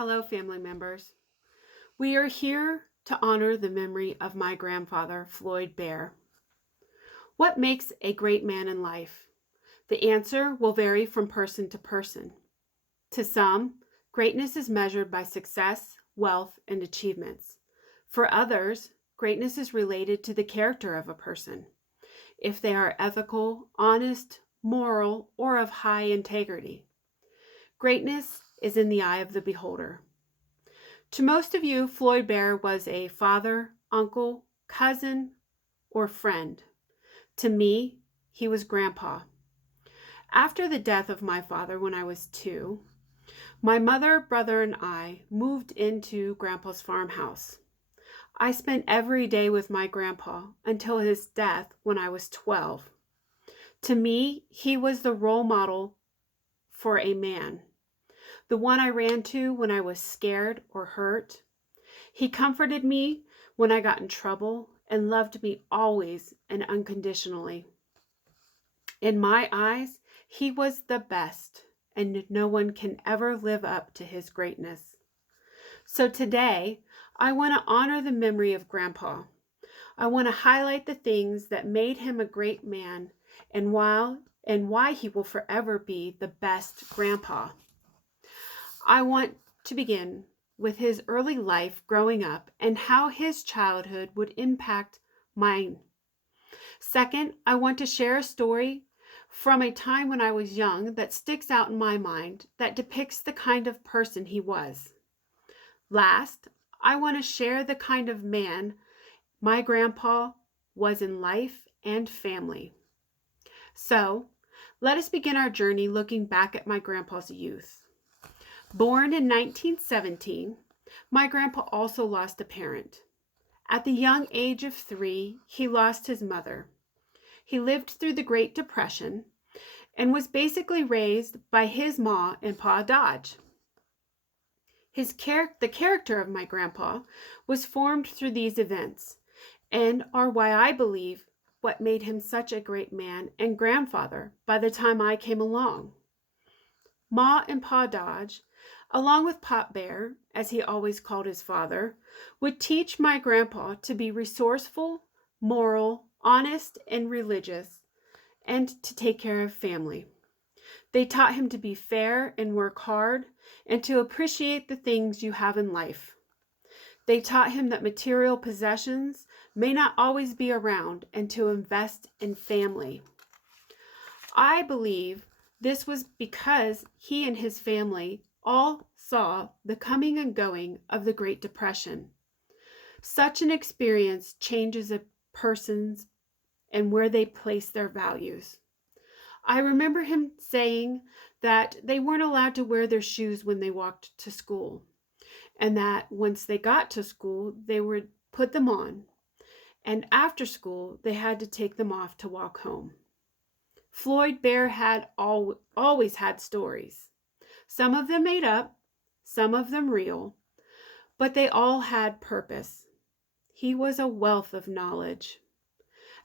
Hello, family members. We are here to honor the memory of my grandfather, Floyd Bear. What makes a great man in life? The answer will vary from person to person. To some, greatness is measured by success, wealth, and achievements. For others, greatness is related to the character of a person. If they are ethical, honest, moral, or of high integrity. Greatness is in the eye of the beholder. To most of you, Floyd Bear was a father, uncle, cousin, or friend. To me, he was grandpa. After the death of my father when I was 2, my mother, brother, and I moved into grandpa's farmhouse. I spent every day with my grandpa until his death when I was 12. To me, he was the role model for a man, the one I ran to when I was scared or hurt. He comforted me when I got in trouble and loved me always and unconditionally. In my eyes, he was the best, and no one can ever live up to his greatness. So today, I want to honor the memory of Grandpa. I want to highlight the things that made him a great man and why he will forever be the best grandpa. I want to begin with his early life growing up and how his childhood would impact mine. Second, I want to share a story from a time when I was young that sticks out in my mind that depicts the kind of person he was. Last, I want to share the kind of man my grandpa was in life and family. So, let us begin our journey looking back at my grandpa's youth. Born in 1917, my grandpa also lost a parent. At the young age of 3, he lost his mother. He lived through the Great Depression and was basically raised by his ma and pa Dodge. The character of my grandpa was formed through these events and are why I believe what made him such a great man and grandfather by the time I came along. Ma and Pa Dodge, along with Pop Bear, as he always called his father, would teach my grandpa to be resourceful, moral, honest, and religious, and to take care of family. They taught him to be fair and work hard, and to appreciate the things you have in life. They taught him that material possessions may not always be around and to invest in family. I believe this was because he and his family all saw the coming and going of the Great Depression. Such an experience changes a person's and where they place their values. I remember him saying that they weren't allowed to wear their shoes when they walked to school, and that once they got to school, they would put them on, and after school, they had to take them off to walk home. Floyd Bear had always had stories. Some of them made up, some of them real, but they all had purpose. He was a wealth of knowledge.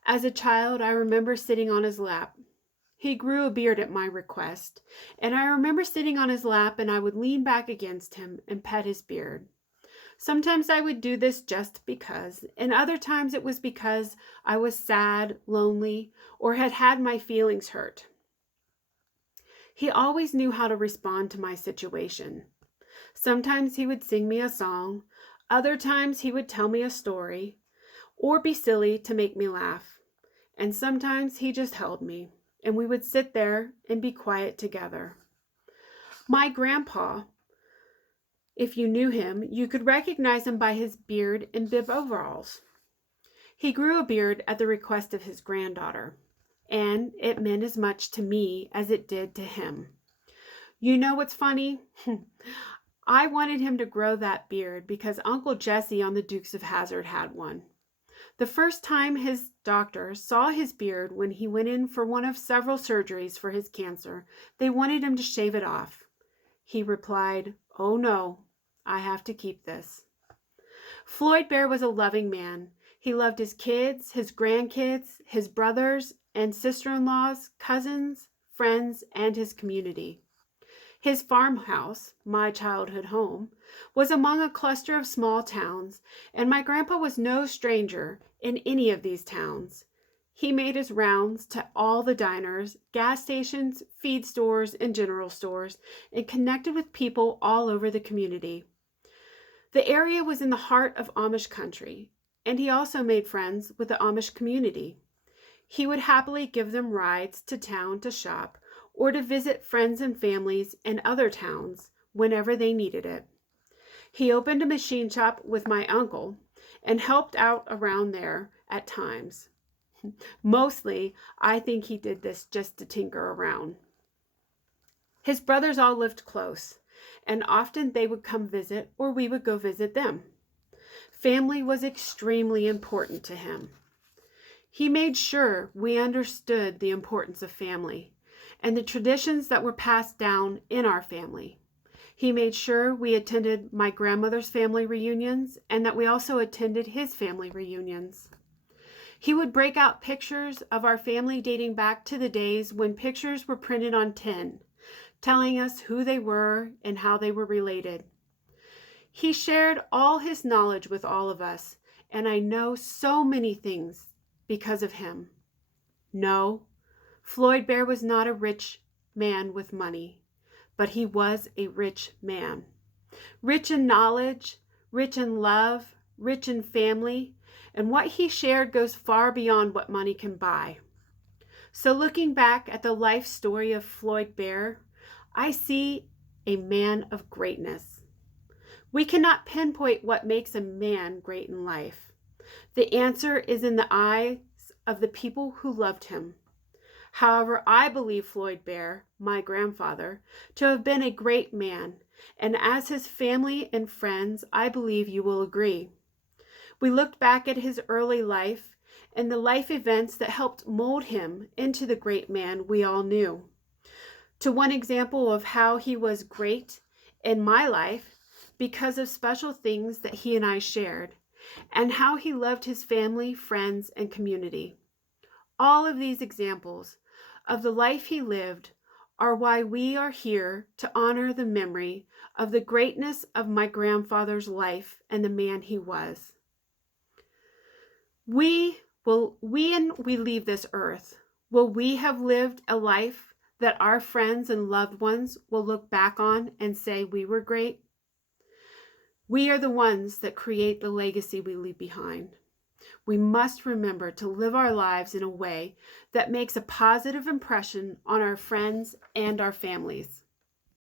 As a child, I remember sitting on his lap. He grew a beard at my request, and I remember sitting on his lap and I would lean back against him and pet his beard. Sometimes I would do this just because, and other times it was because I was sad, lonely, or had had my feelings hurt. He always knew how to respond to my situation. Sometimes he would sing me a song, other times he would tell me a story, or be silly to make me laugh. And sometimes he just held me, and we would sit there and be quiet together. My grandpa, if you knew him, you could recognize him by his beard and bib overalls. He grew a beard at the request of his granddaughter, and it meant as much to me as it did to him. You know what's funny? I wanted him to grow that beard because Uncle Jesse on the Dukes of Hazzard had one. The first time his doctor saw his beard when he went in for one of several surgeries for his cancer, they wanted him to shave it off. He replied, "Oh no, I have to keep this." Floyd Bear was a loving man. He loved his kids, his grandkids, his brothers and sister-in-laws, cousins, friends, and his community. His farmhouse, my childhood home, was among a cluster of small towns, and my grandpa was no stranger in any of these towns. He made his rounds to all the diners, gas stations, feed stores, and general stores, and connected with people all over the community. The area was in the heart of Amish country, and he also made friends with the Amish community. He would happily give them rides to town to shop or to visit friends and families in other towns whenever they needed it. He opened a machine shop with my uncle and helped out around there at times. Mostly, I think he did this just to tinker around. His brothers all lived close, and often they would come visit or we would go visit them. Family was extremely important to him. He made sure we understood the importance of family and the traditions that were passed down in our family. He made sure we attended my grandmother's family reunions and that we also attended his family reunions. He would break out pictures of our family dating back to the days when pictures were printed on tin, telling us who they were and how they were related. He shared all his knowledge with all of us, and I know so many things because of him. No, Floyd Bear was not a rich man with money, but he was a rich man. Rich in knowledge, rich in love, rich in family, and what he shared goes far beyond what money can buy. So looking back at the life story of Floyd Bear, I see a man of greatness. We cannot pinpoint what makes a man great in life. The answer is in the eyes of the people who loved him. However, I believe Floyd Bear, my grandfather, to have been a great man, and as his family and friends, I believe you will agree. We looked back at his early life and the life events that helped mold him into the great man we all knew. To one example of how he was great in my life because of special things that he and I shared, and how he loved his family, friends, and community. All of these examples of the life he lived are why we are here to honor the memory of the greatness of my grandfather's life and the man he was. When we leave this earth, will we have lived a life that our friends and loved ones will look back on and say we were great? We are the ones that create the legacy we leave behind. We must remember to live our lives in a way that makes a positive impression on our friends and our families.